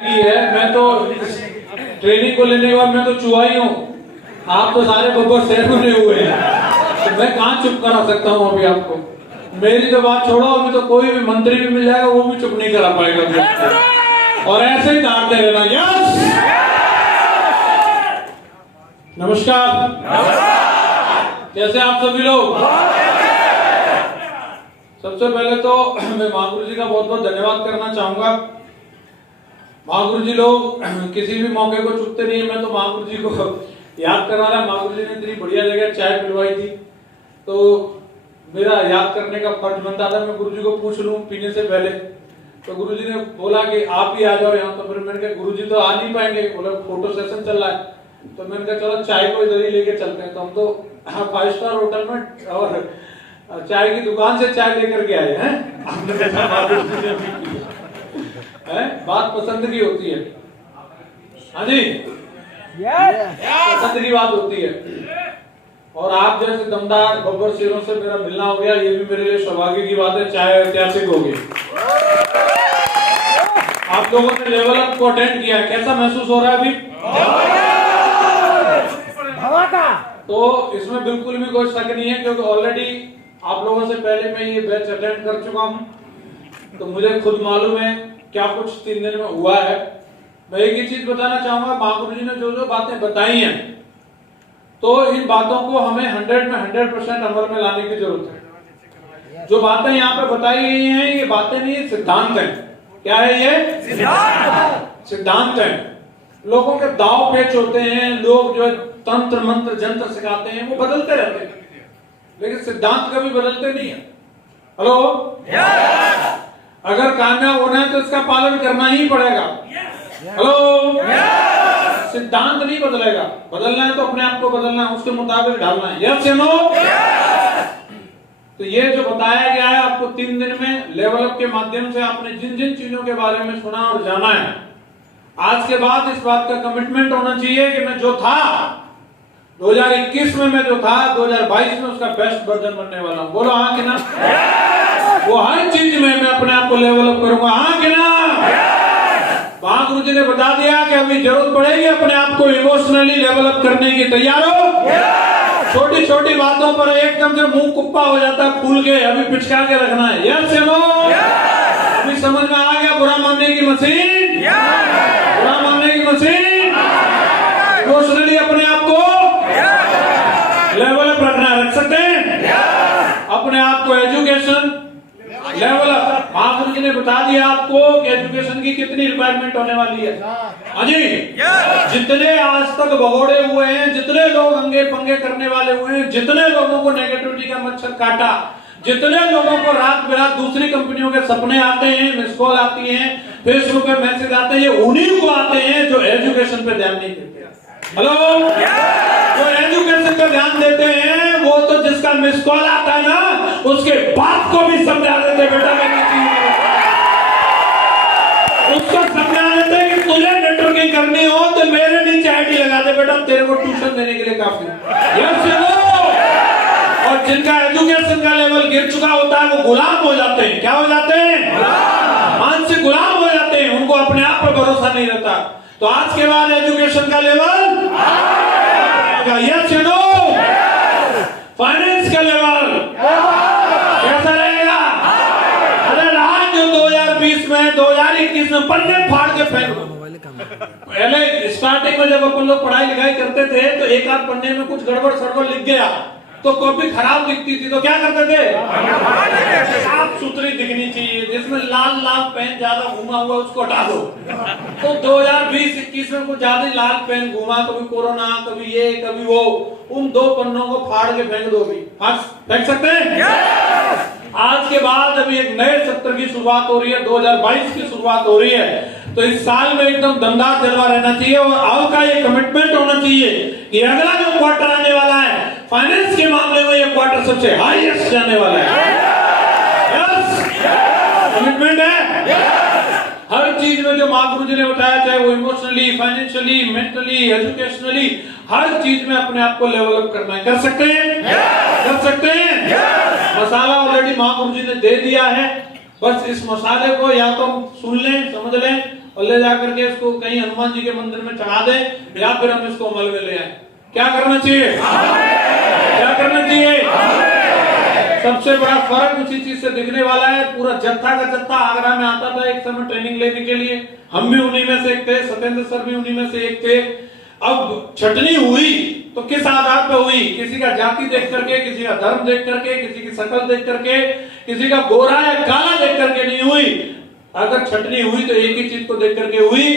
है। मैं तो ट्रेनिंग को लेने के बाद मैं तो चुहा ही हूँ। आप तो सारे बब्बर शेर बने हुए हैं, तो मैं कहाँ चुप करा सकता हूँ अभी आपको। मेरी तो बात छोड़ो, अभी तो कोई भी मंत्री भी मिल जाएगा वो भी चुप नहीं करा पाएगा। और ऐसे ही डांटते रहना। यस, नमस्कार, कैसे आप सभी लोग। सबसे पहले तो मैं महागुरु जी का बहुत बहुत धन्यवाद करना चाहूंगा। महागुरु जी लोग किसी भी मौके को चुकते नहीं है। मैं तो महागुरु जी को याद करवा रहा। महागुरु जी ने इतनी बढ़िया जगह चाय पिलवाई थी, तो मेरा याद करने का फर्ज बनता था मैं गुरु जी को पूछ लूं पीने से पहले। तो गुरु जी ने बोला कि आप ही आ जाओ यहाँ। तो फिर मैंने कहा गुरु जी तो आ नहीं पाएंगे, बोला फोटो सेशन चल रहा है। तो मैंने कहा चलो चाय को इधर ही लेके चलते हैं। तो हम तो 5 स्टार होटल में और चाय की दुकान से चाय लेकर के आए हैं। बात पसंद की होती है। हाँ जी, पसंद की बात होती है। और आप जैसे दमदार बब्बर शेरों से मेरा मिलना हो गया, ये भी मेरे लिए सौभाग्य की बात है। चाय ऐतिहासिक हो गई। आप लोगों ने लेवल अप को अटेंड किया है, कैसा महसूस हो रहा है अभी? तो इसमें बिल्कुल भी कोई शक नहीं है, क्योंकि ऑलरेडी आप लोगों से पहले मैं ये बैच अटेंड कर चुका हूं। तो मुझे खुद मालूम है क्या कुछ 3 दिन में हुआ है। मैं एक ही चीज बताना चाहूंगा, महागुरु जी ने जो जो बातें बताई हैं, तो इन बातों को हमें 100 में 100% अमल में लाने की जरूरत है। जो बातें यहाँ पे बताई गई हैं, ये बातें नहीं, सिद्धांत है। क्या है ये? सिद्धांत है। लोगों के दाव पेच होते हैं, लोग जो तंत्र मंत्र जंत्र सिखाते हैं वो बदलते रहते हैं, लेकिन सिद्धांत कभी बदलते नहीं है। हेलो, अगर कामयाब होना है तो इसका पालन करना ही पड़ेगा। हेलो, सिद्धांत नहीं बदलेगा। बदलना है तो अपने आप को बदलना है, उसके मुताबिक ढालना है। यस या नो? तो ये जो बताया गया है आपको 3 दिन में लेवल अप के माध्यम से, आपने जिन जिन चीजों के बारे में सुना और जाना है, आज के बाद इस बात का कमिटमेंट होना चाहिए कि मैं जो था 2021 में, मैं जो था 2022 में उसका बेस्ट वर्जन बनने वाला हूं। बोलो हाँ कि ना? वो हर चीज में मैं अपने आप को लेवल अप करूंगा। हाँ कि ना? महागुरु जी ने बता दिया कि अभी जरूरत पड़ेगी अपने आप को इमोशनली लेवल अप करने की। तैयार हो? छोटी छोटी बातों पर एकदम से मुंह कुप्पा हो जाता है फूल के, अभी पिचका के रखना है। यस या नो? अभी समझ में आ गया बुरा मानने की मशीन? बुरा मानने की मशीन। इमोशनली अपने आप को लेवल अप रखना, रख सकते हैं अपने आप को। एजुकेशन लेवल अप, महागुरु जी ने बता दिया आपको कि एजुकेशन की कितनी रिक्वायरमेंट होने वाली है। अजी, जितने आज तक भगोड़े हुए हैं, जितने लोग अंगे पंगे करने वाले हुए हैं, जितने लोगों को नेगेटिविटी का मच्छर काटा, जितने लोगों को रात बेरात दूसरी कंपनियों के सपने आते हैं, मिस कॉल आती हैं, फेसबुक पे मैसेज आते हैं, ये उन्हीं को आते हैं जो एजुकेशन पे ध्यान नहीं देते। हेलो, जो एजुकेशन पे ध्यान देते हैं, वो तो जिसका मिस कॉल आता है ना, उसके बाप को भी समझा देते बेटा उसको समझा देते कि तुझे नेटवर्किंग करनी हो तो मेरे नीचे आईडी लगा दे बेटा, तेरे को ट्यूशन देने के लिए काफी। यस या नो? और जिनका एजुकेशन का लेवल गिर चुका होता है वो गुलाम हो जाते हैं। क्या हो जाते हैं? मानसिक गुलाम हो जाते हैं। उनको अपने आप पर भरोसा नहीं रहता। तो आज के बाद एजुकेशन का लेवल, यस या नो? फाइनेंस का लेवल कैसा रहेगा? अरे आज जो 2020 में 2021 में पन्ने फाड़ के फेंक। पहले स्टार्टिंग में जब अपन लोग पढ़ाई लिखाई करते थे तो एक आध पन्ने में कुछ गड़बड़ सड़बड़ लिख गया तो कॉपी खराब दिखती थी, तो क्या करते थे? साफ सुथरी दिखनी चाहिए, जिसमें लाल लाल पेन ज्यादा घुमा हुआ उसको हटा दो। तो 2020-21 में कुछ ज्यादा लाल पेन घुमा, कभी कोरोना, कभी ये, कभी वो, उन 2 पन्नों को फाड़ के फेंक दो। भी फेंक सकते हैं? आज के बाद अभी एक नए सत्र की शुरुआत हो रही है, 2022 की शुरुआत हो रही है। तो इस साल में एकदम दमदार जलवा रहना चाहिए और आपका ये कमिटमेंट होना चाहिए कि अगला जो क्वार्टर आने वाला है, फाइनेंस के मामले में ये क्वार्टर सबसे हाईएस्ट जाने वाला है। कमिटमेंट है हर चीज में जो महागुरु जी ने बताया, चाहे वो इमोशनली, फाइनेंशियली, मेंटली, एजुकेशनली, हर चीज में अपने आप को लेवल अप करना है। कर सकते हैं? कर सकते हैं? मसाला ऑलरेडी महागुरु जी ने दे दिया है, बस इस मसाले को या तो सुन लें, समझ लें और ले जाकर के इसको कहीं हनुमान जी के मंदिर में चढ़ा दे, या फिर हम इसको अमल में ले आए। क्या करना चाहिए? क्या करना चाहिए? सबसे बड़ा फर्क उसी चीज से दिखने वाला है। पूरा जत्था का जत्था आगरा में आता था एक समय ट्रेनिंग लेने के लिए, हम भी उन्हीं में से एक थे, सत्येंद्र सर भी उन्हीं में से एक थे। अब छटनी हुई तो किस आधार पर हुई? किसी का जाति देख करके, किसी का धर्म देख करके, किसी की शक्ल देख करके, किसी का गोरा या काला देख करके नहीं हुई। अगर छटनी हुई तो एक ही चीज को देख करके हुई,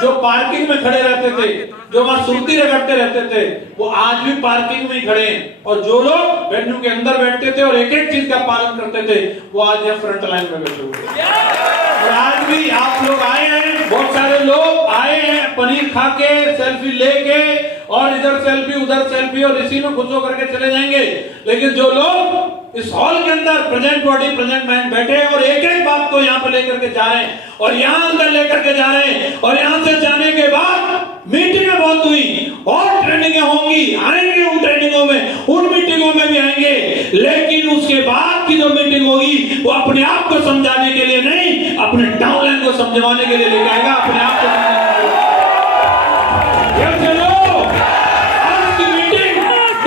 जो पार्किंग में खड़े रहते थे, जो वहां सुर्ती रगड़ते रहते थे, वो आज भी पार्किंग में ही खड़े हैं। और जो लोग वेन्यू के अंदर बैठते थे और एक एक चीज का पालन करते थे, वो आज यहाँ फ्रंट लाइन में बैठे हुए हैं। और आज भी आप लोग आए हैं, बहुत सारे लोग आए हैं पनीर खा के, सेल्फी लेके, और इधर सेल्फी उधर सेल्फी, और इसी में खुश होकर के चले जाएंगे। लेकिन जो लोग इस हॉल के अंदर प्रेजेंट बॉडी प्रेजेंट माइंड बैठे हैं और एक एक बात को यहाँ पे लेकर के जा रहे हैं, और यहाँ अंदर लेकर के जा रहे हैं, और यहाँ से जाने के बाद मीटिंगें बहुत हुई और ट्रेनिंगें होंगी, आएंगे उन ट्रेनिंगों में, उन मीटिंगों में भी आएंगे। लेकिन उसके बाद की जो मीटिंग होगी वो अपने आप को समझाने के लिए नहीं, अपने डाउनलाइन को समझवाने के लिए लेके आएगा, अपने आप को समझाने के लिए। आज की मीटिंग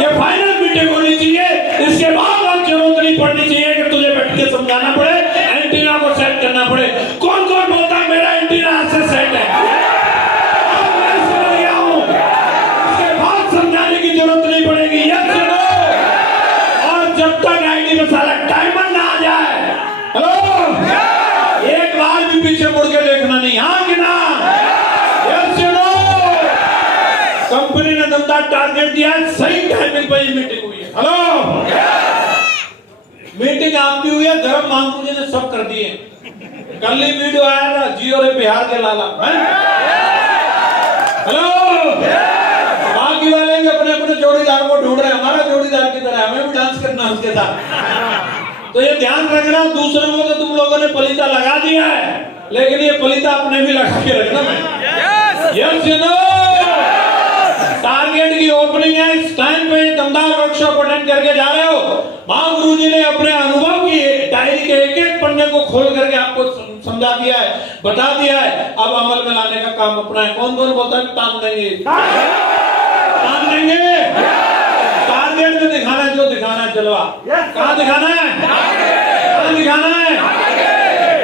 ये फाइनल मीटिंग होनी चाहिए। इसके बाद जरूरत नहीं पड़नी चाहिए कि तुझे बैठ के समझाना पड़े, एंटीना को सेट करना पड़े। कौन कौन बोलता है मेरा एंटीना से सेट है? मैं समझ गया हूं, इसके बाद समझाने की जरूरत नहीं पड़ेगी। Yes no? और जब तक आईडी में सारा डायमंड ना आ जाए, हेलो, एक बार भी पीछे मुड़ के देखना नहीं, हाँ कि ना? Yes no? कंपनी ने दमदार टारगेट दिया है, सही टाइमिंग पर मीटिंग हुई है। हेलो, मीटिंग आपकी हुई है, धर्म मांगू जी ने सब कर दिए। कल ही वीडियो आया था जियो रे बिहार के लाला, हेलो, बाकी वाले अपने अपने जोड़ीदार को ढूंढ रहे हैं, हमारा जोड़ीदार की तरह हमें भी डांस करना है उसके साथ। तो ये ध्यान रखना, दूसरों को तो तुम लोगों ने पलीता लगा दिया है, लेकिन ये पलीता अपने भी लगा के रखना है। Yes no? टारगेट की ओपनिंग है, इस टाइम पे दमदार वर्कशॉप अटेंड करके जा रहे हो। महागुरु जी ने अपने अनुभव की डायरी के एक एक पन्ने को खोल करके आपको समझा दिया है, बता दिया है। अब अमल में लाने का काम अपना है। कौन कौन बोलता है टांग देंगे? टांग देंगे। टारगेट में दिखाना है, जो दिखाना है जलवा। कहाँ दिखाना है? कहाँ दिखाना है?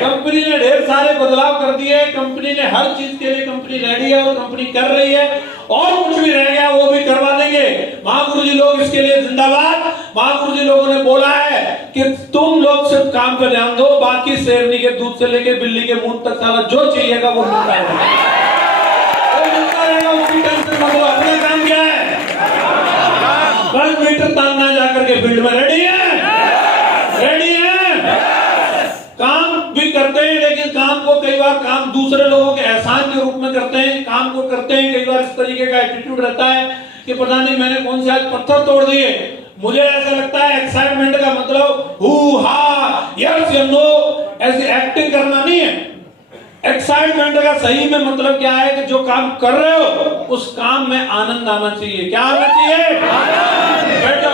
कंपनी ने ढेर सारे बदलाव कर दिए, कंपनी ने हर चीज के लिए कंपनी रेडी है और कंपनी कर रही है, और कुछ भी रह गया वो भी करवा देंगे। महागुरु जी लोग इसके लिए जिंदाबाद। महागुरु जी लोगों ने बोला है कि तुम लोग सिर्फ काम पे ध्यान दो, बाकी शेरनी के दूध से लेके बिल्ली के मुंह तक सारा जो चाहिएगा वो मिलता रहेगा, उसकी टेंशन मत लो। अपना काम क्या है? बस मीटर तानना, जाकर के फील्ड में रेडी है, रेडी है। काम भी करते हैं, लेकिन काम को कई बार काम दूसरे लोगों के एहसान के रूप में करते हैं। काम को करते हैं, कई बार इस तरीके का एटीट्यूड रहता है कि पता नहीं मैंने कौन से आज पत्थर तोड़ दिए। मुझे ऐसा लगता है एक्साइटमेंट का मतलब हु हा यस या नो ऐसी एक्टिंग करना नहीं है। एक्साइटमेंट का सही में मतलब क्या है कि जो काम कर रहे हो उस काम में आनंद आना चाहिए। क्या आना चाहिए? बैठो